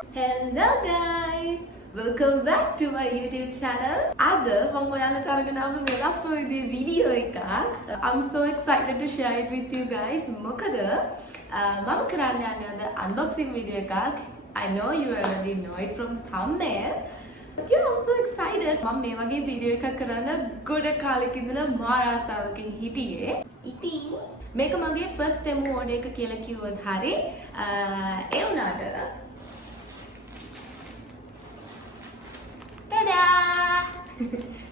Hello guys! Welcome back to my YouTube channel. Ada mama ඔයාලට අරගෙන ආව වෙනස්ම විදිහේ වීඩියෝ එකක්. I'm so excited to share it with you guys. මොකද මම කරන්න යන්නේ අද unboxing video එකක්. I know you already know it from thumbnail. Yeah, I'm so excited. මම මේ වගේ වීඩියෝ එකක් කරන්න ගොඩ කාලෙක ඉඳලා මාර ආසාවකින් හිටියේ. ඉතින් මේක මගේ first demo order එක කියලා කිව්වොත් හරි. ඒ වුණාට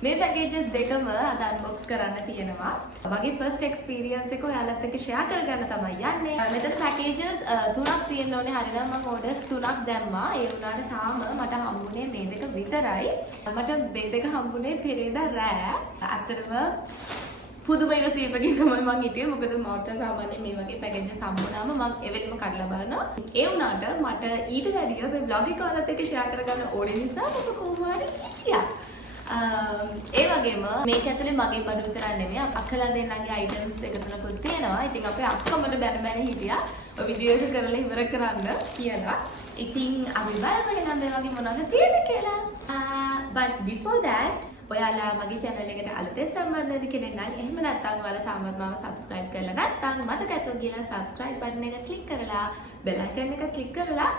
මේ පැකේජස් දෙකම අද අන්බොක්ස් කරන්න තියෙනවා. මගේ ෆර්ස්ට් එක්ස්පීරියන්ස් එක ඔයාලත් එක්ක ෂෙයා කරගන්න තමයි යන්නේ. මෙතන පැකේජස් තුනක් තියෙන්න ඕනේ. හරිනම් මම ඕඩර්ස් තුනක් දැම්මා. ඒ වුණාට තාම මට හම්බුනේ මේ දෙක විතරයි. මට මේ දෙක හම්බුනේ පෙරේදා රෑ. අතරම පුදුම ඉවසීමකින් තමයි මම හිටියේ. මොකද මට සාමාන්‍යයෙන් මේ වගේ පැකේජස් හම්බුනාම මම එවෙලම කඩලා බලනවා. ඒ වුණාට මට ඊට වැඩිය මේ vlog එක ඔයාලත් එක්ක ෂෙයා කරගන්න ඕනේ නිසා මම කොහොම හරි හිටියා. ඒ වගේම මේක ඇතුලේ මගේ බඩු විතරක් නෙමෙයි අක්කලා දෙන්නගේ අයිටම්ස් දෙක තුනකුත් තියෙනවා. ඉතින් අපේ අක්කමඩ බැන හිටියා ඔය වීඩියෝ එක කරලා ඉවර කරන්න කියලා. ඉතින් අපි බලමු එහෙනම් මේ වගේ මොනවද තියෙන්නේ කියලා. But before that ඔයාලා මගේ channel එකට අලුතෙන් සම්බන්ධ වෙන කෙනෙක් නම් එහෙම නැත්නම් ඔයාලා තාමත් මාව subscribe කරලා නැත්නම් මතකයි කියලා subscribe button එක click කරලා bell icon එක click කරලා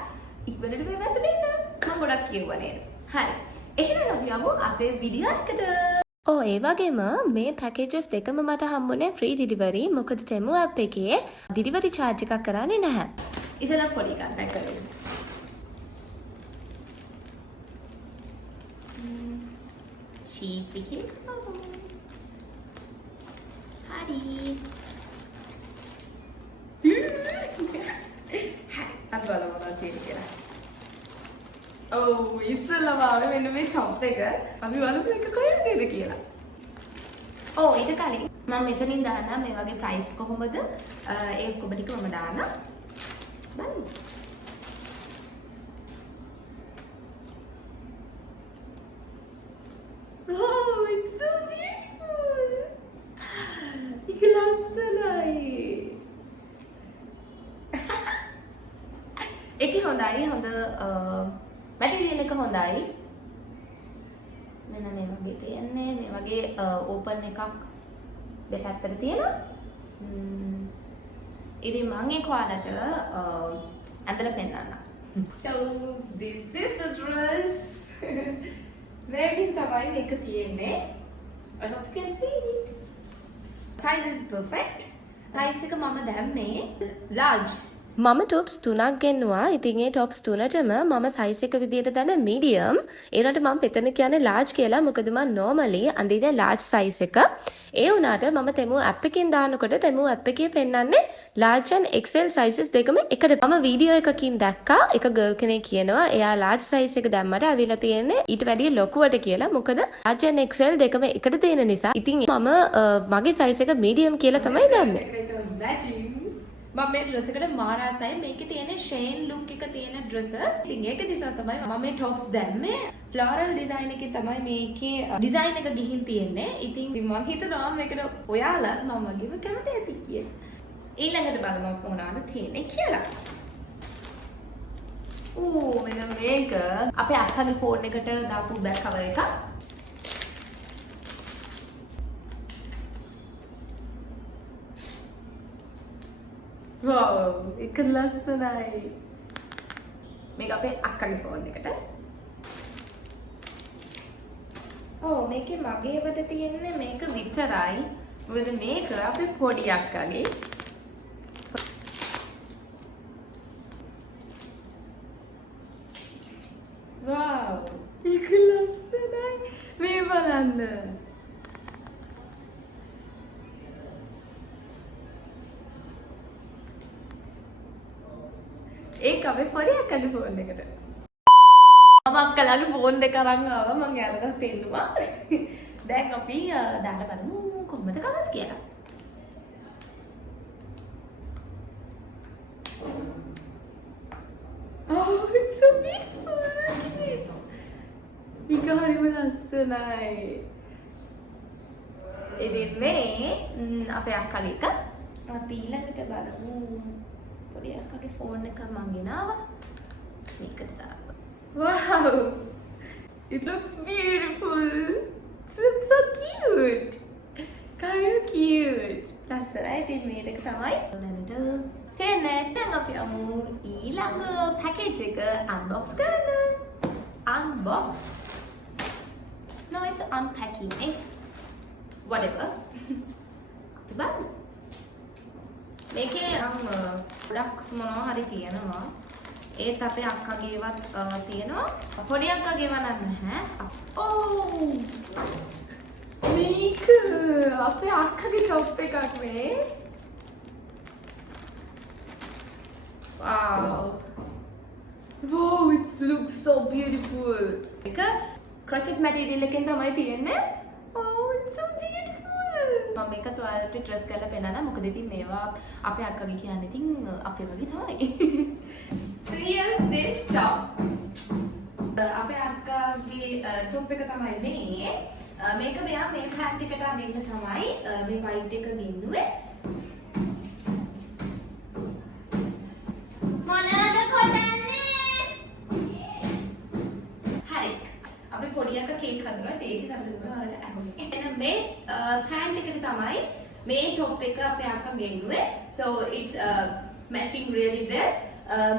ඉක්මනට මේ වැට දෙන්න. මම ගොඩක් කියුවා නේද? හරි. එහෙනම් අපි යමු අපේ වීඩියෝ එකට. ඒ වගේම මේ පැකේජස් දෙකම මට හම්බුනේ ෆ්‍රී ඩිලිවරි. මොකද Temu app එකේ ඩිලිවරි charge එකක් කරන්නේ නැහැ. ඉතින් පොඩි එකක් පැක් කරමු. ෂීප් එකේ හරි. අපි බලමු මොනවද තියෙන්නේ කියලා. ඉස්සෙල්ලාම ආවේ මෙන්න මේ ෂොප් එක. අපි බලමු එක කොහෙද කියලා. ඊට කලින් මම මෙතනින් දාන්න මේ වගේ ප්‍රයිස් කොහොමද? ඒ ඔක්කොම ටික මම දාන්න. බලමු. It's so beautiful. ඒක ලස්සනයි. ඒකේ හොඳ මැටීරියල් එක හොඳයි. මෙන්න මේ වගේ තියෙන්නේ. මේ වගේ ඕපන් එකක් දෙපැත්තට තියෙනවා. ඉතින් මම ඒක ඔයාලට ඇඳලා පෙන්නන්නම්. So this is the dress. Very තමයි මේක තියෙන්නේ. I hope you can see it. Size is perfect. Size එක මම දැම්මේ large. මම ටොප්ස් 3ක් ගෙන්නුවා. ඉතින් ඒ ටොප්ස් 3ටම මම සයිස් එක විදියට දැම්මේ මීඩියම්. ඒනට මම මෙතන කියන්නේ ලාර්ජ් කියලා. මොකද මම normally අඳින්නේ ලාර්ජ් සයිස් එක. ඒ වුණාට මම Temu app එකෙන් දානකොට Temu app එකේ පෙන්නන්නේ large and XL sizes දෙකම එකට. මම වීඩියෝ එකකින් දැක්කා එක ගර්ල් කෙනෙක් කියනවා එයා large size එක දැම්මට අවිලා තියෙන්නේ ඊට වැඩිය ලොකුවට කියලා. මොකද large and XL දෙකම එකට තියෙන නිසා. ඉතින් මම මගේ size එක medium කියලා තමයි දැම්මේ. මම මේ ඩ්‍රෙස් එකට මාර ආසයි. මේකේ තියෙන ෂේන් ලුක් එක තියෙන ඩ්‍රෙසස්. ඉතින් ඒක නිසා තමයි මම මේ টොප්ස් දැම්මේ. ෆ්ලෝරල් ඩිසයින් එකේ තමයි මේකේ ඩිසයින් එක ගිහින් තියෙන්නේ. ඉතින් මම හිතනවා මේකට ඔයාලත් මම වගේම කැමති ඇති කියලා. ඊළඟට බලමු මොනවද තියෙන්නේ කියලා. මෙන්න මේක අපේ අක්කගේ ෆෝන් එකට දාපු බෑග් කවර් එකක්. Wow, ඒක ලස්සනයි. මේක අපේ අක්කගේ ෆෝන් එකට. මේකේ මගේවට තියෙන්නේ මේක විතරයි. මොකද මේක අපේ පොඩි අක්කගේ. Wow, ඒක ලස්සනයි. මේ බලන්න. ඒක අපේ පොඩි අක්කගේ ෆෝන් එකට. මම අක්කලාගේ ෆෝන් දෙක අරන් ආවා. මම එයාලට පෙන්නුවා. දැන් අපි දාන්න බලමු කොහොමද කමස් කියලා. It's so beautiful. Look at this. ඒක හරිම ලස්සනයි. ඉතින් මේ අපේ අක්කගේ එක අපි ඊළඟට බලමු. පොඩි අක්කගේ ෆෝන් එක මං ගෙනාවා. මේකට දාන්න. Wow! It looks beautiful. It looks so cute. Kind of cute. ලස්සනයි. ඉතින් මේක තමයි දැනට තියෙන්නේ. දැන් අපි යමු ඊළඟ package එක unbox කරන්න. Unbox. No, it's unpacking. Whatever. බලන්න. මේකේ ගොඩක් මොනවා හරි තියෙනවා. ඒත් අපේ අක්කගේවත් තියෙනවා. පොඩි අක්කගේව නැහැ. Oh! මේක අපේ අක්කගේ টොප් එකක් මේ. Wow. Wow, it looks so beautiful. ඒක crochet material එකෙන් තමයි තියෙන්නේ. Oh, it's so beautiful. මම මේක ඔයාලට ඩ්‍රෙස් කරලා පෙන්නන්න. මොකද ඉතින් මේවා අපේ අක්කගේ කියන්නේ ඉතින් අපේ වගේ තමයි. So here's this top. අපේ අක්කගේ top එක තමයි මේ. මේක මෙයා මේ පැන්ට් එකට අඳින්න තමයි මේ white එක ගෙන්නුවේ. මොනවාද කොටන්නේ? හරි. අපි පොඩි අක්කා කේක් හදනවා. ඒක සම්බන්ධව ඔයාලට අහුනේ. එහෙනම් මේ පැන්ට් එකට තමයි මේ top එක අපේ අක්කා ගෙන්නුවේ. So it's matching really well.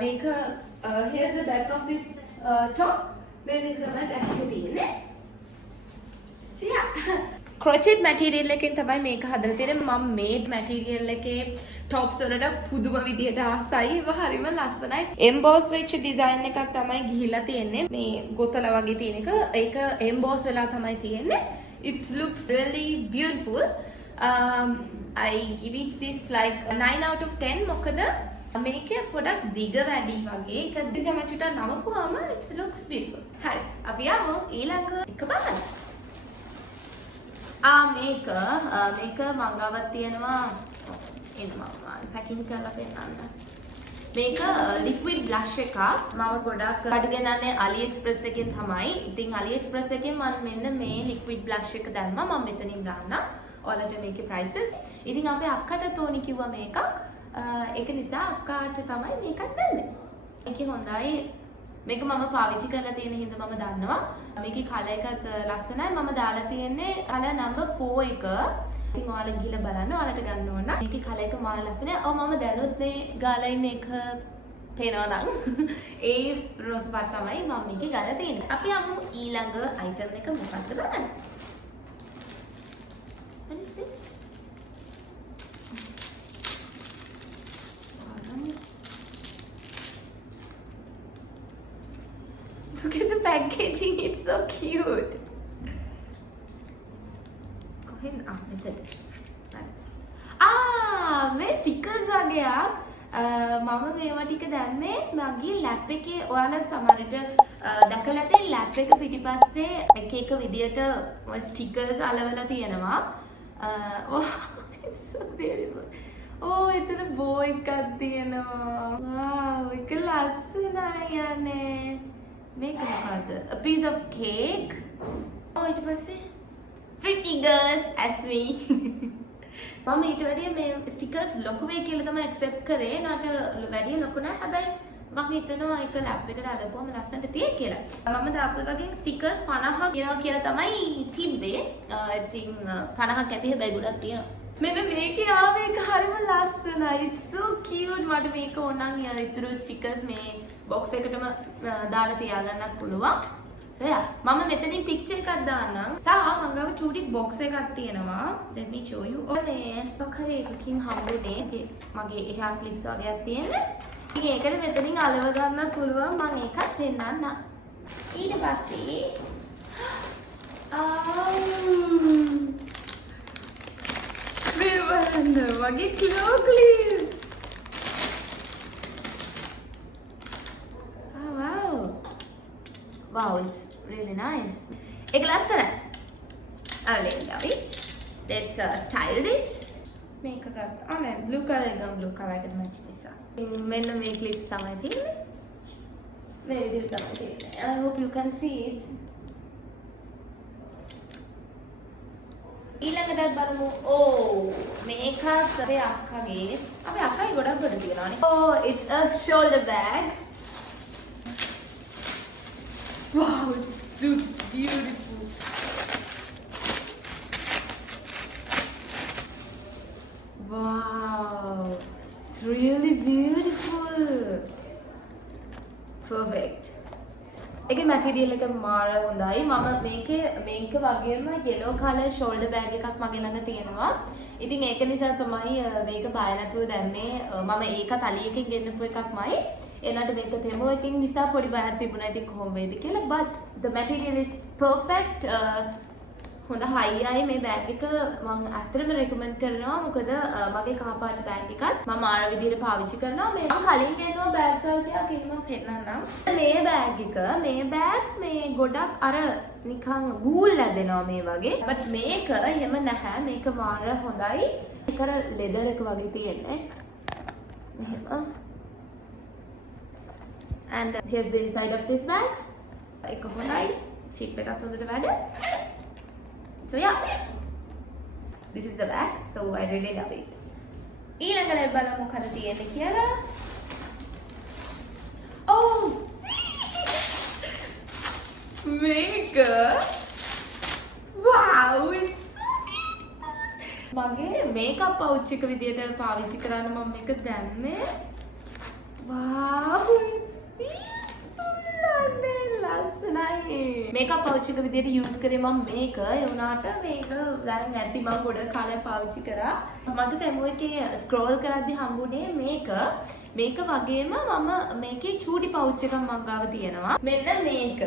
Make here's the back of this top. Where is the back තියෙන්නේ? So yeah. crochet material එකෙන් තමයි මේක හදලා තියෙන්නේ. මම made material එකේ tops වලට පුදුම විදියට ආසයි. ඒව හරිම ලස්සනයි. emboss වෙච්ච design එකක් තමයි ගිහිලා තියෙන්නේ. මේ ගොතල වගේ තියෙන එක. ඒක emboss වෙලා තමයි තියෙන්නේ. It looks really beautiful. I give it this like 9 out of 10. මොකද මේකේ පොඩක් දිග වැඩි වගේ. ඒක දිශමචුට නවපුවාම it looks beautiful. හරි. අපි යමු ඊළඟ එක බලන්න. මේක මංගාවක් තියෙනවා. එන්න මම පැකින් කරලා පෙන්නන්න. මේක liquid blush එකක්. මම ගොඩක් අඩු ගණන්නේ AliExpress එකෙන් තමයි. ඉතින් AliExpress එකෙන් මම මෙන්න මේ liquid blush එක දැම්මා. මම මෙතනින් ගන්නම්. ඔයාලට මේකේ prices. ඉතින් අපේ අක්කට තෝනි කිව්වා මේකක්. ඒක නිසා අක්කාට තමයි මේකත් දැම්මේ. මේකේ හොඳයි. මේක මම පාවිච්චි කරලා තියෙන හින්දා මම දන්නවා. මේකේ කලර් එකත් ලස්සනයි. මම දාලා තියෙන්නේ කලර් number 4 එක. ඉතින් ඔයාලා ගිහලා බලන්න. ඔයාලට ගන්න ඕන. මේකේ කලර් එක මාර ලස්සනයි. මම දැනුත් මේ ගාලා ඉන්න එක පේනවා නම් ඒ රෝස් පාට තමයි මම මේකේ ගාලා තියෙන්නේ. අපි යමු ඊළඟ item එක මොකක්ද බලන්න. What is this? Look at the packaging, it's so cute. Go ahead and method. මේ stickers වගේක් මම මේවා ටික දැම්මේ මගේ ලැප් එකේ. ඔයාලා සමහරට දැකලා තියෙන ලැප් එක පිටිපස්සේ එක එක විදියට stickers අලවලා තියෙනවා. It's so beautiful. එතන බෝ එකක් තියෙනවා. Wow, ඒක ලස්සනයි යන්නේ. මේක මොකද්ද? A piece of cake. ඊට පස්සේ pretty girl as me. මම ඊට වැඩිය මේ stickers ලොකු වෙයි කියලා තමයි accept කරේ. නාට වැඩිය ලොකු නෑ. හැබැයි මම හිතනවා ඒක ලැප් එකට අලපුවම ලස්සනට තියෙයි කියලා. මම දාපු වගේ stickers 50ක් ගෙනවා කියලා තමයි තිබ්බේ. ඉතින් 50ක් ඇති හැබැයි ගොඩක් තියෙනවා. මෙන්න මේකේ ආවේ හරිම ලස්සනයි. It's so cute. මට මේක ඕනනම් ඊතුරු stickers මේ box එකටම දාලා තියාගන්නත් පුළුවන්. So yeah, මම මෙතනින් picture එකක් දාන්නම්. සහ මම ගාව චූටි box එකක් තියෙනවා. Let me show you. ඔනේ මොකක්ද එකකින් හම්බුනේ. මගේ එහා clips වගේක් තියෙන්නේ. ඉතින් ඒකට මෙතනින් අලව ගන්නත් පුළුවන්. මම ඒකත් පෙන්නන්නම්. ඊට පස්සේ Wagi claw clips. Oh wow. Wow, it's really nice. Ek lassana. Let's love it. Let's style this. Make a cut. Blue color blue color I can match this up. Menna me clips tamai thiyenne. Very good tamai thiyenne. I hope you can see it. ඊළඟටත් බලමු. මේකත් අපේ අක්කගේ. අපේ අක්කයි ගොඩක් ගොඩ තියෙනවානේ. It's a shoulder bag. Wow, it looks beautiful. Wow, it's really beautiful. Perfect. ඒකේ material එක මාර හොඳයි. මම මේක වගේම yellow color shoulder bag එකක් මගේ ළඟ තියෙනවා. ඉතින් ඒක නිසා තමයි මේක බය නැතුව දැම්මේ. මම ඒක තලියකින් ගෙන්නපු එකක්මයි. එනට මේක තෙමෝ එකකින් නිසා පොඩි බයක් තිබුණා. ඉතින් කොහොම වේද කියලා. But the material is perfect. හොඳ හයියයි මේ බෑග් එක මම ඇත්තටම රෙකමන්ඩ් කරනවා. මොකද මගේ කහපාට බෑග් එකත් මම ආර විදිහට පාවිච්චි කරනවා. මේ මම කලින් ගෙනුවා බෑග්ස් වල ටිකක් ඉන්න මම පෙන්නන්නම්. මේ බෑග් එක මේ බෑග්ස් මේ ගොඩක් අර නිකන් බූල් ලැදෙනවා මේ වගේ. but මේක එහෙම නැහැ. මේක මාර හොඳයි. ඒක අර ලෙදර් එක වගේ තියෙන්නේ. මෙහෙම. and here's the inside of this bag. ඒක හොඳයි. zip එකත් හොඳට වැඩ. So yeah, this is the bag. So I really love it. ඊළඟට බලමු මොකද තියෙන්නේ කියලා. Oh! මේක wow, it's so beautiful. මගේ මේකප් පවුච් එක විදියට පාවිච්චි කරන්න මම මේක දැම්මේ. Wow, it's ලස්සනයි. මේකප් පවුච් එක විදියට යූස් කරේ මම මේක. ඒ වුණාට මේක දැන් නැති මම ගොඩ කාලයක් පාවිච්චි කරා. මට තෙමු එකේ ස්ක්‍රෝල් කරද්දි හම්බුනේ මේක. මේක වගේම මම මේකේ චූටි පවුච් එකක් මං ගාව තියෙනවා. මෙන්න මේක.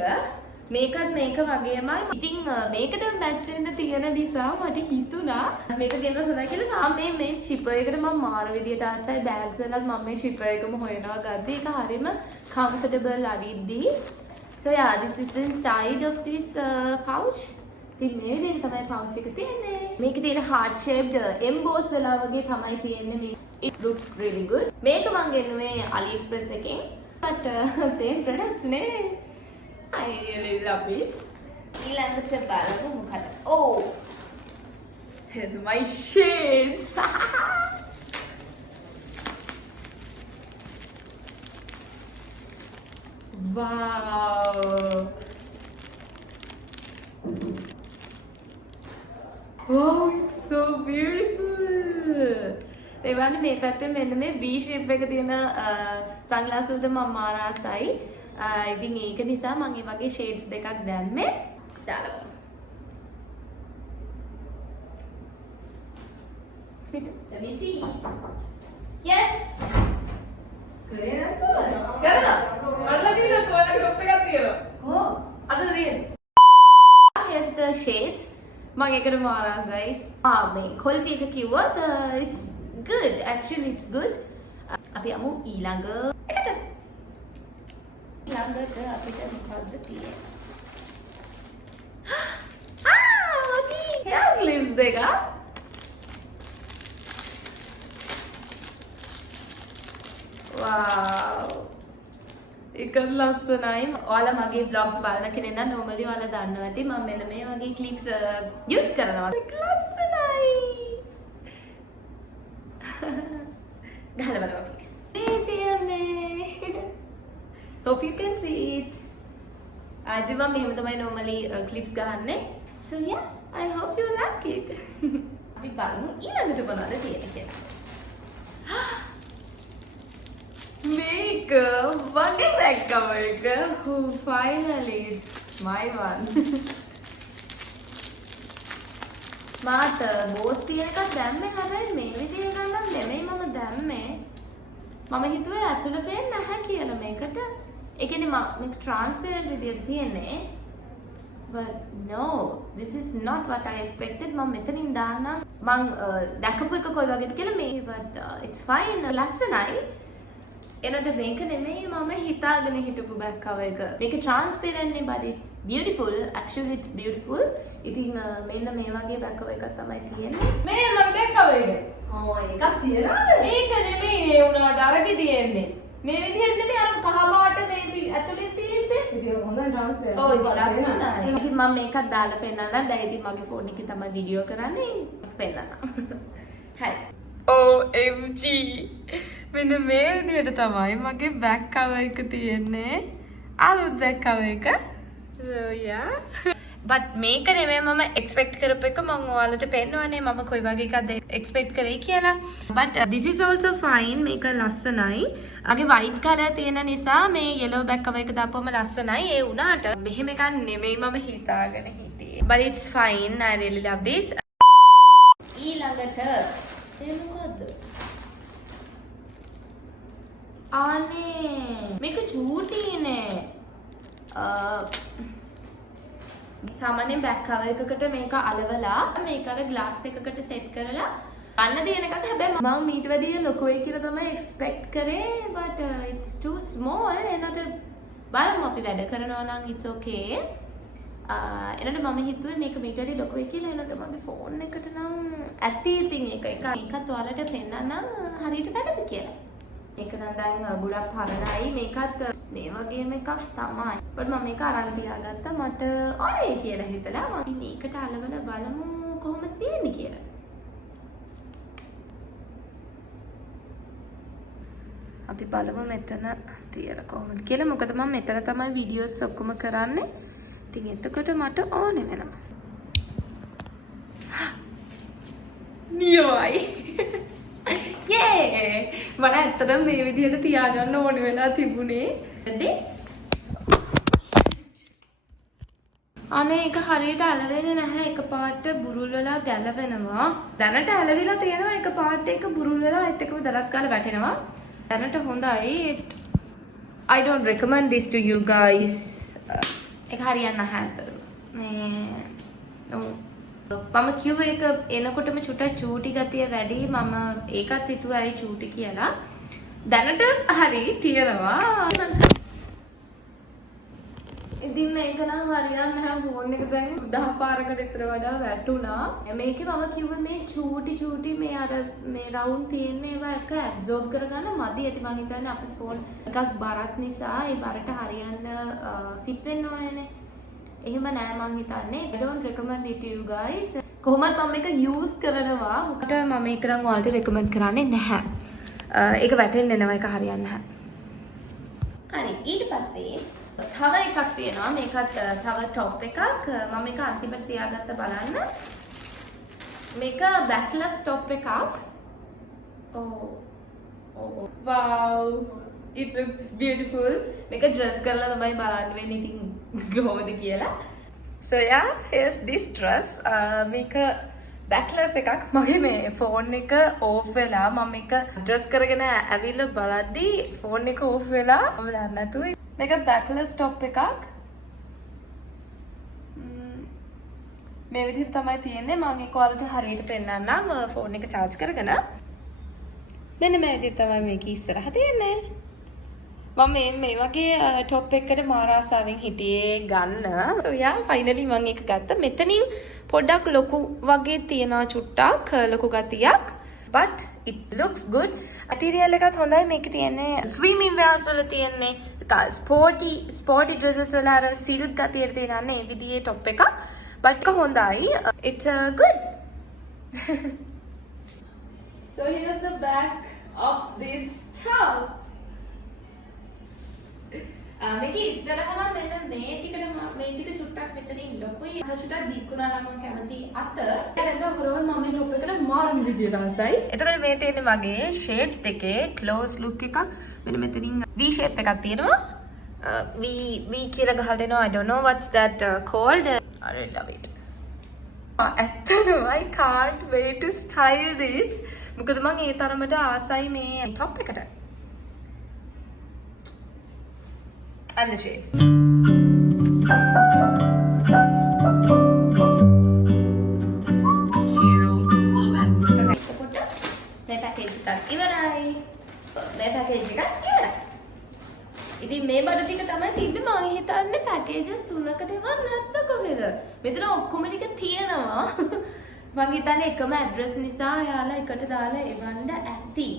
මේකත් මේක වගේමයි. ඉතින් මේකට මැච් වෙන්න තියෙන නිසා මට හිතුණා මේක දෙන්න හොඳයි කියලා. සාමේ මේ ෂිපර් එකට මම මාර විදියට ආසයි. බෑග්ස් වලත් මම මේ ෂිපර් එකම හොයනවා ගද්දි. ඒක හරියම comfortable අරිද්දි. So yeah, this is inside of this pouch. ඉතින් මේ විදිහට තමයි pouch එක තියෙන්නේ. මේකේ තියෙන heart shaped emboss වෙලා වගේ තමයි තියෙන්නේ. මේ it looks really good. මේක මම ගෙනුවේ AliExpress එකෙන්. But same products නේ. I really love this. ඊළඟට බලමු මොකද. Oh! Here's my shades. Wow! Oh, it's so beautiful! ඒ වගේ මේ පැත්තේ මෙන්න මේ V shape එක තියෙන sunglass වලට මම මාර ආසයි. ඉතින් ඒක නිසා මම මේ වගේ shades දෙකක් දැම්මේ. දාලා බලමු. Let me see. Yes! කරලා අල්ලලා තියෙන කොලේ ටොප් එකක් තියෙනවා. ඕ අද තියෙන්නේ. Here's the shades. මම ඒකට මාර ආසයි. මේ quality එක කිව්වොත් it's good. Actually it's good. අපි යමු ඊළඟ එකට. ඊළඟට අපිට මොකක්ද තියෙන්නේ? okay. hair clips දෙක. wow. ඒක ලස්සනයි. ඔයාලා මගේ vlogs බලන කෙනෙක් නම් normally ඔයාලා දන්නවා ඇති මම මෙන්න මේ වගේ clips use කරනවා. ඒක ලස්සනයි. ගහලා බලමු අපි. මේ තියන්නේ. Hope you can see it. ආදි මම මෙහෙම තමයි normally clips ගහන්නේ. So yeah, I hope you like it. අපි බලමු ඊළඟට මොනවද තියෙන්නේ කියලා. මේක වගේ බෑග් කවර් එක. Oh, finally it's my one. මාත බෝස් තියෙන එකක් දැම්මේ හැබැයි මේ විදිහට නම් නෙමෙයි මම දැම්මේ. මම හිතුවේ ඇතුළ පේන්නේ නැහැ කියලා මේකට. ඒ කියන්නේ මේක transparent විදිහට තියෙන්නේ. But no, this is not what I expected. මම මෙතනින් දාන්නම්. මම දැකපු එක කොයි වගේද කියලා මේ but it's fine. ලස්සනයි. එනට මේක නෙමෙයි මම හිතාගෙන හිටපු බෑග් කවර් එක. මේක transparent නේ but it's beautiful. Actually it's beautiful. ඉතින් මෙන්න මේ වගේ බෑග් කවර් එකක් තමයි තියෙන්නේ. මේ මගේ බෑග් කවර් එක. ඕ එකක් තියනවාද? මේක නෙමෙයි ඒ උනාට අරකේ තියෙන්නේ. මේ විදිහට නෙමෙයි අර කහ පාට මේ ඇතුලේ තියෙන්නේ. ඉතින් හොඳයි transparent. ඔව් ඒක ලස්සනයි. ඉතින් මම මේකත් දාලා පෙන්නන්න. දැන් ඉතින් මගේ ෆෝන් එකේ තමයි වීඩියෝ කරන්නේ. පෙන්නන්න. හරි. OMG මෙන්න මේ විදිහට තමයි මගේ බෑග් කවර් එක තියෙන්නේ. අලුත් බෑග් කවර් එක. So yeah. But මේක නෙමෙයි මම expect කරපු එක මම ඔයාලට පෙන්නවනේ මම කොයි වගේ එකක්ද expect කරේ කියලා. But this is also fine. මේක ලස්සනයි. අගේ white color තියෙන නිසා මේ yellow back cover එක දාපුවම ලස්සනයි. ඒ වුණාට මෙහෙම එකක් නෙමෙයි මම හිතාගෙන හිටියේ. But it's fine. I really love this. ඊළඟට ඒ මොකද්ද? ආනේ මේක චූටිනේ. සාමාන්‍යයෙන් බෑක් කවර් එකකට මේක අලවලා මේක අර ග්ලාස් එකකට සෙට් කරලා ගන්න දෙන එකක්. හැබැයි මම මීට වැඩිය ලොකුයි කියලා තමයි එක්ස්පෙක්ට් කරේ. but it's too small. එනට බලමු අපි වැඩ කරනවා නම් it's okay. එනට මම හිතුවේ මේක මීට වැඩිය ලොකුයි කියලා. එනට මගේ ෆෝන් එකට නම් ඇති ඉතින් ඒකත් ඔයාලට පෙන්නන්නම් හරියට වැඩද කියලා. මේක නම් දැන් ගොඩක් පරණයි. මේකත් මේ වගේම එකක් තමයි. but මම මේක අරන් තියාගත්තා මට ඕනේ කියලා හිතලා. මම මේකට අලවලා බලමු කොහොමද තියෙන්නේ කියලා. අපි බලමු මෙතන තියලා කොහොමද කියලා. මොකද මම මෙතන තමයි වීඩියෝස් ඔක්කොම කරන්නේ. ඉතින් එතකොට මට ඕනේ වෙනවා. නියමයි. Yay! මම ඇත්තටම මේ විදිහට තියාගන්න ඕනේ වෙලා තිබුණේ. This අනේ ඒක හරියට ඇලවෙන්නේ නැහැ. එකපාරට බුරුල් වෙලා ගැලවෙනවා. දැනට ඇලවිලා තියෙනවා. එකපාරට ඒක බුරුල් වෙලා ඒත් එකම දරස් ගාලා වැටෙනවා. දැනට හොඳයි. I don't recommend this to you guys. ඒක හරියන්නේ නැහැ ඇත්තටම. මම කිව්වේ ඒක එනකොටම චුට්ටක් චූටි ගතිය වැඩි. මම ඒකත් හිතුවා ඇයි චූටි කියලා. දැනට හරි තියනවා. ඉතින් මේක නම් හරියන්නේ නැහැ. ෆෝන් එක දැන් 10 පාරකට විතර වඩා වැටුණා. මේකේ මම කිව්වේ මේ චූටි මේ අර මේ රවුන්ඩ් තියෙන ඒවා එක ඇබ්සෝබ් කරගන්න මදි. ඇති මම හිතන්නේ අපේ ෆෝන් එකක් බරත් නිසා ඒ බරට හරියන්න ෆිට වෙන්න ඕනේනේ. එහෙම නෑ මං හිතන්නේ. I don't recommend it to you guys. කොහොමද මම මේක use කරනවා. මොකට මම මේක නම් ඔයාලට recommend කරන්නේ නැහැ. ඒක වැටෙන්නේ නැහැ. ඒක හරියන්නේ නැහැ. හරි ඊට පස්සේ තව එකක් තියෙනවා. මේකත් තව top එකක්. මම මේක අන්තිමට තියාගත්ත බලන්න. මේක backless top එකක්. Oh wow. It looks beautiful. මේක dress කරලා තමයි බලන්න වෙන්නේ ඉතින් කොහොමද කියලා. So yeah, here's this dress. මේක backless එකක්. මගේ මේ phone එක off වෙලා මම මේක dress කරගෙන ඇවිල්ලා බලද්දි phone එක off වෙලා මම දන්නේ නැතුව මේක backless top එකක්. මේ විදිහට තමයි තියෙන්නේ. මම ඒක ඔයාලට හරියට පෙන්නන්නම් phone එක charge කරගෙන. මෙන්න මේ විදිහට තමයි මේක ඉස්සරහ තියෙන්නේ. මම මේ වගේ টොප් එකකට මාර ආසාවෙන් හිටියේ ගන්න. So yeah, finally මම ඒක ගත්තා. මෙතනින් පොඩ්ඩක් ලොකු වගේ තියනවා චුට්ටක් ලොකු ගතියක්. But it looks good. Material එකත් හොඳයි. මේකේ තියෙන්නේ swimming wears වල තියෙන්නේ sporty dresses වල අර silk ගතියට තියෙනන්නේ මේ විදිහේ টොප් එකක්. But හොඳයි. It's good. So here's the back of this top. මේක ඉස්සරහම මෙන්න මේ ටික චුට්ටක් මෙතනින් ලොකුයි. චුට්ටක් දික්ුණා නම් මම කැමති අත. ඒකට හොරවල් මම මේ টොප් එකට මාරුම විදියට ආසයි. එතකොට මේ තියෙන්නේ මගේ shades දෙකේ close look එකක්. මෙන්න මෙතනින් V shape එකක් තියෙනවා. V කියලා ගහලා දෙනවා. I don't know what's that called. I really love it. ඇත්තටම I can't wait to style this. මොකද මම ඒ තරමට ආසයි මේ টොප් එකට. And the shades. මේ පැකේජ් එකක් ඉවරයි. ඉතින් මේ බඩු ටික තමයි තිබ්බේ. මම හිතන්නේ පැකේජස් 3කට එවන් නැත්ද කොහෙද? මෙතන ඔක්කොම ටික තියෙනවා. මම හිතන්නේ එකම ඇඩ්‍රස් නිසා යාලා එකට දාලා එවන්න ඇති.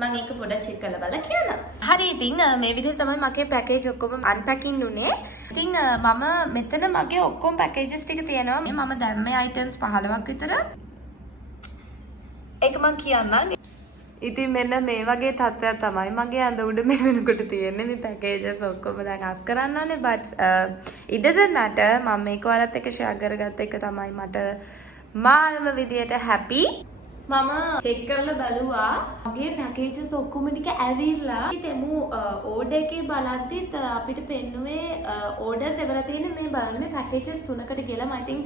මම ඒක පොඩ්ඩක් චෙක් කරලා බලලා කියනවා. හරි ඉතින් මේ විදිහට තමයි මගේ පැකේජ් ඔක්කොම අන්පැකින් උනේ. ඉතින් මම මෙතන මගේ ඔක්කොම පැකේජස් ටික තියෙනවා. මම දැම්මේ අයිටම්ස් 15ක් විතර. ඒක මම කියන්නම්. ඉතින් මෙන්න මේ වගේ තත්ත්වයක් තමයි මගේ අඳ උඩ මේ වෙනකොට තියෙන්නේ. මේ පැකේජස් ඔක්කොම දැන් අස් කරන්න ඕනේ but it doesn't matter. මම මේක ඔයාලත් එක්ක share කරගත්ත එක තමයි මට මාල්ම විදියට happy. මම චෙක් කරලා බලුවා මගේ පැකේජස් ඔක්කොම ටික ඇවිල්ලා. ඉතින් ඕඩර් එකේ බලද්දිත් අපිට පෙන්නුවේ ඕඩර්ස් එවලා තියෙන මේ බලන්න මේ පැකේජස් 3කට කියලා. මම ඉතින්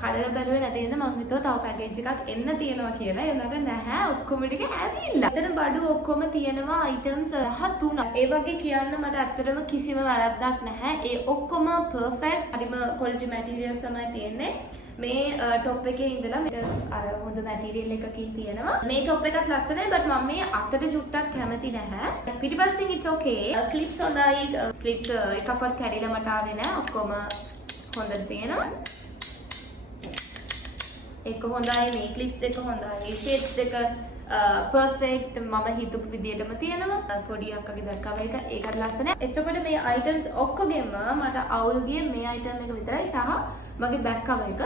කඩලා බැලුවේ නැති නේද මම හිතුවා තව පැකේජ් එකක් එන්න තියෙනවා කියලා. ඒ උනට නැහැ ඔක්කොම ටික ඇවිල්ලා. එතන බඩු ඔක්කොම තියෙනවා items 3. ඒ වගේ කියන්න මට ඇත්තටම කිසිම වැරද්දක් නැහැ. ඒ ඔක්කොම perfect. හරිම quality materials තමයි තියෙන්නේ. මේ ටොප් එකේ ඉඳලා මෙතන අර හොඳ මැටීරියල් එකකින් තියෙනවා. මේ ටොප් එකත් ලස්සනයි but මම මේ අතට චුට්ටක් කැමති නැහැ. පිටිපස්සෙන් it's okay. ක්ලිප්ස් හොඳයි. ක්ලිප්ස් එකක්වත් කැඩිලා මට ආවේ නැහැ. ඔක්කොම හොඳට තියෙනවා. එක හොඳයි මේ ක්ලිප්ස් දෙක හොඳයි. ෂේඩ්ස් දෙක perfect මම හිතපු විදියටම තියෙනවා. පොඩි අක්කගේ දැක්කව එක ඒකත් ලස්සනයි. එතකොට මේ items ඔක්කොගෙම මට අවුල් ගියේ මේ item එක විතරයි සහ මගේ බෑක් කවර් එක.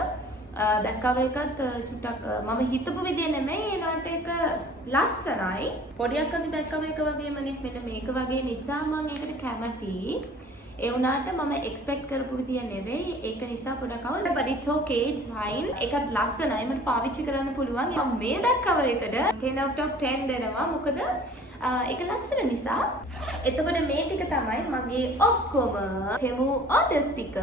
බෑක් කවර් එකත් චුට්ටක් මම හිතපු විදිය නෙමෙයි. ඒනට එක ලස්සනයි. පොඩි අක්කගේ බෑක් කවර් එක වගේමනේ මෙන්න මේක වගේ නිසා මම ඒකට කැමතියි. ඒ වුණාට මම එක්ස්පෙක්ට් කරපු විදිය නෙවෙයි. ඒක නිසා පොඩක් අවුල් but it's okay it's fine. ඒකත් ලස්සනයි මට පාවිච්චි කරන්න පුළුවන්. මම මේ බෑක් කවර් එකට 10 out of 10 දෙනවා. මොකද ඒක ලස්සන නිසා. එතකොට මේ ටික තමයි මගේ ඔක්කොම තෙමු orders ටික.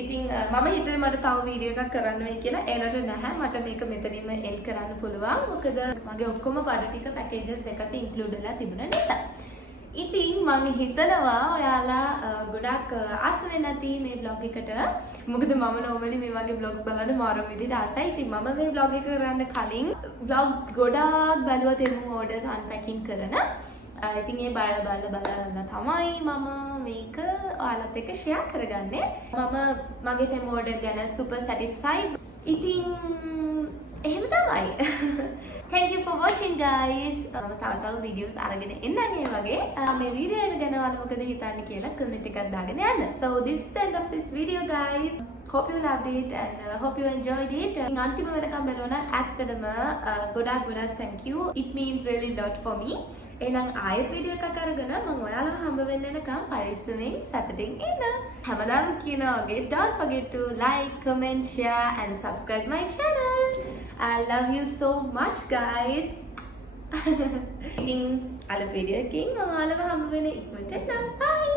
ඉතින් මම හිතුවේ මට තව වීඩියෝ එකක් කරන්න වෙයි කියලා. ඒනට නැහැ. මට මේක මෙතනින්ම end කරන්න පුළුවන්. මොකද මගේ ඔක්කොම බඩු ටික packages දෙකට include වෙලා තිබුණ නිසා. ඉතින් මම හිතනවා ඔයාලා ගොඩක් ආසනේ නැති මේ vlog එකට. මොකද මම normally මේ වගේ vlogs බලන්න මාරුම විදිහට ආසයි. ඉතින් මම මේ vlog එක කරන්න කලින් vlog ගොඩාක් බැලුවා තෙමු orders unpacking කරන. ඉතින් ඒ බලන්න තමයි මම මේක ඔයාලත් එක්ක share කරගන්නේ. මම මගේ තෙමු order ගැන super satisfied. ඉතින් එහෙම තමයි. Thank you for watching guys. මම තව videos අරගෙන එන්නනේ වගේ. මේ වීඩියෝ එක ගැන ඔයාලා මොකද හිතන්නේ කියලා comment එකක් දාගෙන යන්න. So this is the end of this video guys. Hope you loved it and hope you enjoyed it. අන්තිම වෙනකම් බලනවා ඇත්තටම ගොඩාක් thank you. It means really a lot for me. එහෙනම් ආයෙත් වීඩියෝ එකක් අරගෙන මම ඔයාලව හම්බ වෙන්න එනකම් පරිස්සමෙන් සතුටින් ඉන්න. හැමදාම කියනවා වගේ don't forget to like, comment, share and subscribe my channel. I love you so much guys. ඉතින් අලුත් වීඩියෝ එකකින් මම ඔයාලව හම්බ වෙන ඉක්මනට එන්නම්. Bye.